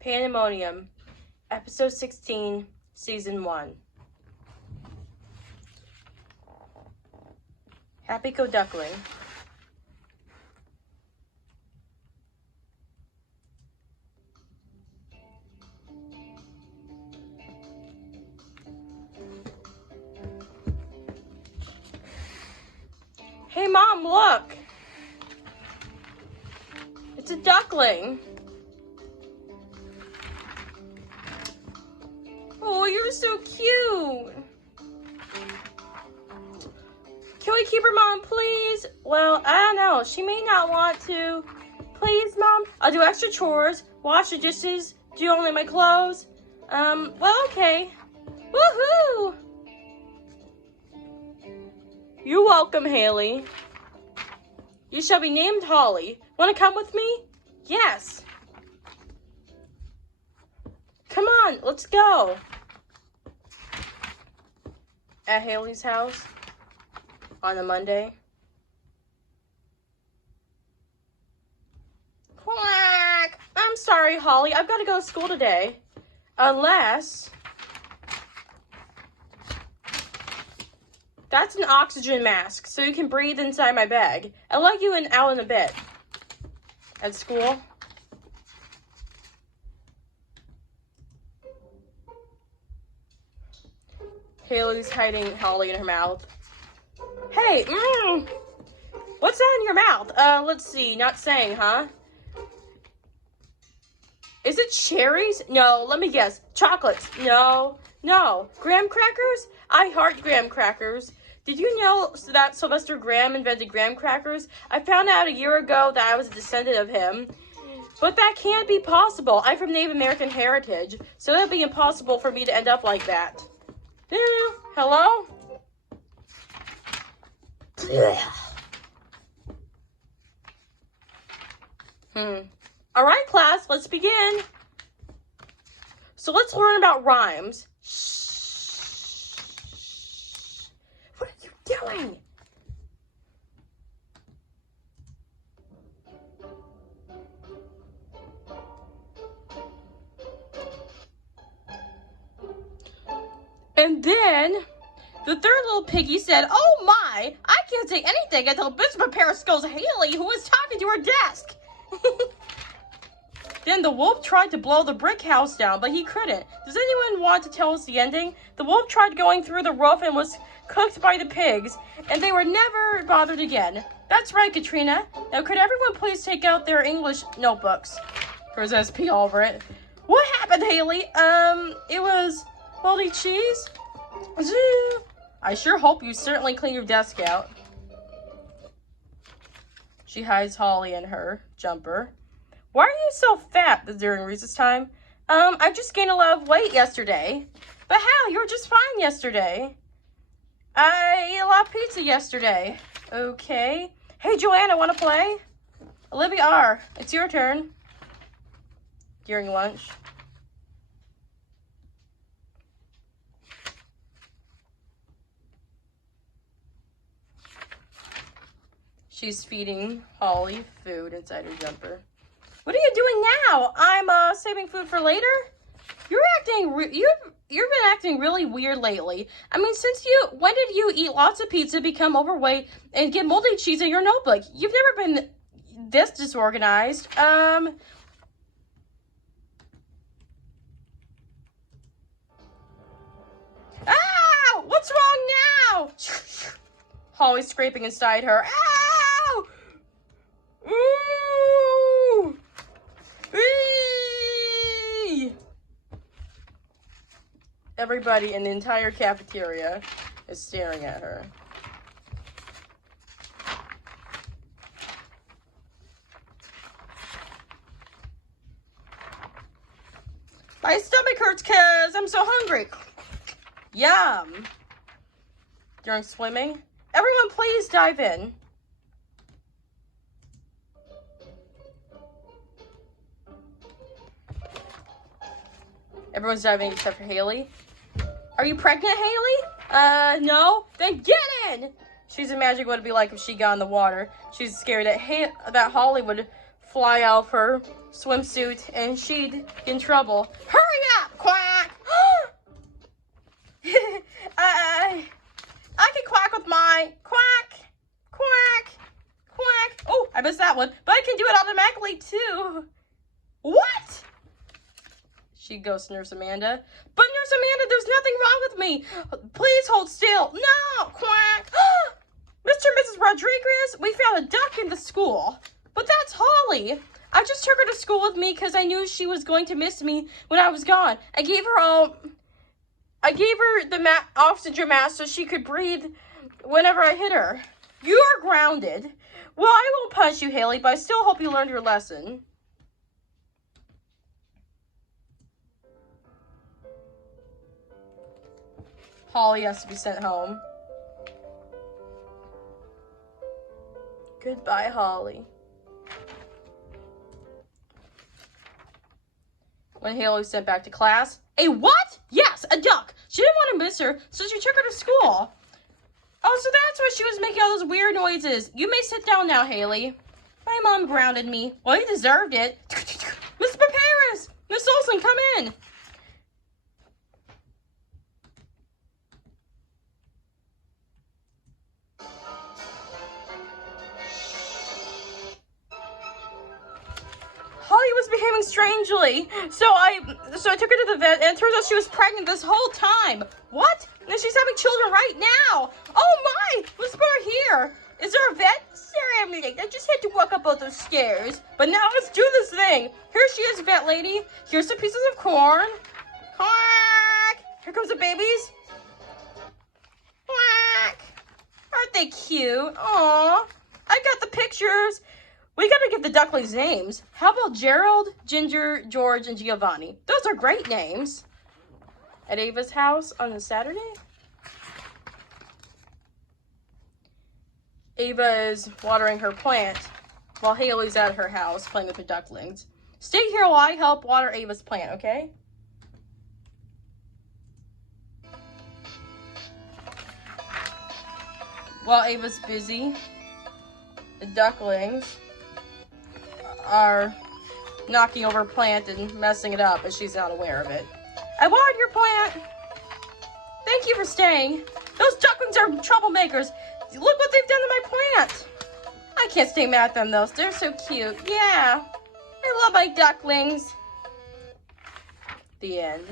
Pandemonium, Episode 16, Season 1. Happy-Go-Duckling. Hey Mom, look! It's a duckling! Oh, you're so cute! Can we keep her, Mom, please? Well, I don't know. She may not want to. Please, Mom? I'll do extra chores, wash the dishes, do only my clothes. Well, okay. Woohoo! You're welcome, Haley. You shall be named Holly. Want to come with me? Yes. Come on, let's go. At Haley's house on a Monday. Quack! I'm sorry, Holly. I've got to go to school today. Unless... That's an oxygen mask, so you can breathe inside my bag. I'll let you out in a bit. At school. Haley's hiding Holly in her mouth. Hey, what's that in your mouth? Let's see, not saying, huh? Is it cherries? No, let me guess. Chocolates? No. Graham crackers? I heart graham crackers. Did you know that Sylvester Graham invented graham crackers? I found out a year ago that I was a descendant of him. But that can't be possible. I'm from Native American heritage, so that would be impossible for me to end up like that. Hello? All right, class, let's begin. So let's learn about rhymes. Shh. What are you doing? And then the third little piggy said, "Oh my, I can't say anything until Bishop Periscope's Haley, who was talking to her desk." Then the wolf tried to blow the brick house down, but he couldn't. Does anyone want to tell us the ending? The wolf tried going through the roof and was cooked by the pigs, and they were never bothered again. That's right, Katrina. Now, could everyone please take out their English notebooks? There's SP all over it. What happened, Haley? It was moldy cheese? I sure hope you certainly clean your desk out. She hides Holly in her jumper. Why are you so fat during recess time? I just gained a lot of weight yesterday. But how? You were just fine yesterday. I ate a lot of pizza yesterday. Okay. Hey, Joanna, want to play? Olivia R., it's your turn. During lunch. She's feeding Holly food inside her jumper. What are you doing now? I'm saving food for later. You've been acting really weird lately. I mean, when did you eat lots of pizza, become overweight, and get moldy cheese in your notebook? You've never been this disorganized. Ah, what's wrong now? Holly's scraping inside her. Ow! Ooh! Eee! Everybody in the entire cafeteria is staring at her. My stomach hurts because I'm so hungry. Yum. During swimming, everyone please dive in. Everyone's diving except for Haley. Are you pregnant, Haley? No. Then get in! She's imagining what it'd be like if she got in the water. She's scared that Holly would fly out of her swimsuit and she'd get in trouble. Hurry up, quack! I can quack with my quack, quack, quack. Oh, I missed that one, but I can do it automatically too. What? She goes to Nurse Amanda. But Nurse Amanda, there's nothing wrong with me. Please hold still. No, quack. Mr. and Mrs. Rodriguez, we found a duck in the school. But that's Holly. I just took her to school with me because I knew she was going to miss me when I was gone. I gave her the oxygen mask so she could breathe whenever I hit her. You are grounded. Well, I won't punish you, Haley, but I still hope you learned your lesson. Holly has to be sent home. Goodbye, Holly. When Haley was sent back to class. A what? Yes, a duck. She didn't want to miss her, so she took her to school. Oh, so that's why she was making all those weird noises. You may sit down now, Haley. My mom grounded me. Well, you deserved it. Miss Paparis! Miss Olsen, come in. Holly was behaving strangely, so I took her to the vet, and it turns out she was pregnant this whole time. What? And she's having children right now. Oh my! Let's put her here. Is there a vet? Sorry, I'm late. I just had to walk up all those stairs. But now let's do this thing. Here she is, vet lady. Here's some pieces of corn. Quack! Here comes the babies. Quack! Aren't they cute? Aw. I got the pictures. We gotta give the ducklings names. How about Gerald, Ginger, George, and Giovanni? Those are great names. At Ava's house on a Saturday? Ava is watering her plant while Haley's at her house playing with her ducklings. Stay here while I help water Ava's plant, okay? While Ava's busy, the ducklings are knocking over her plant and messing it up, and she's not aware of it. I watered your plant. Thank you for staying. Those ducklings are troublemakers. Look what they've done to my plant. I can't stay mad at them though. They're so cute. Yeah. I love my ducklings. The end.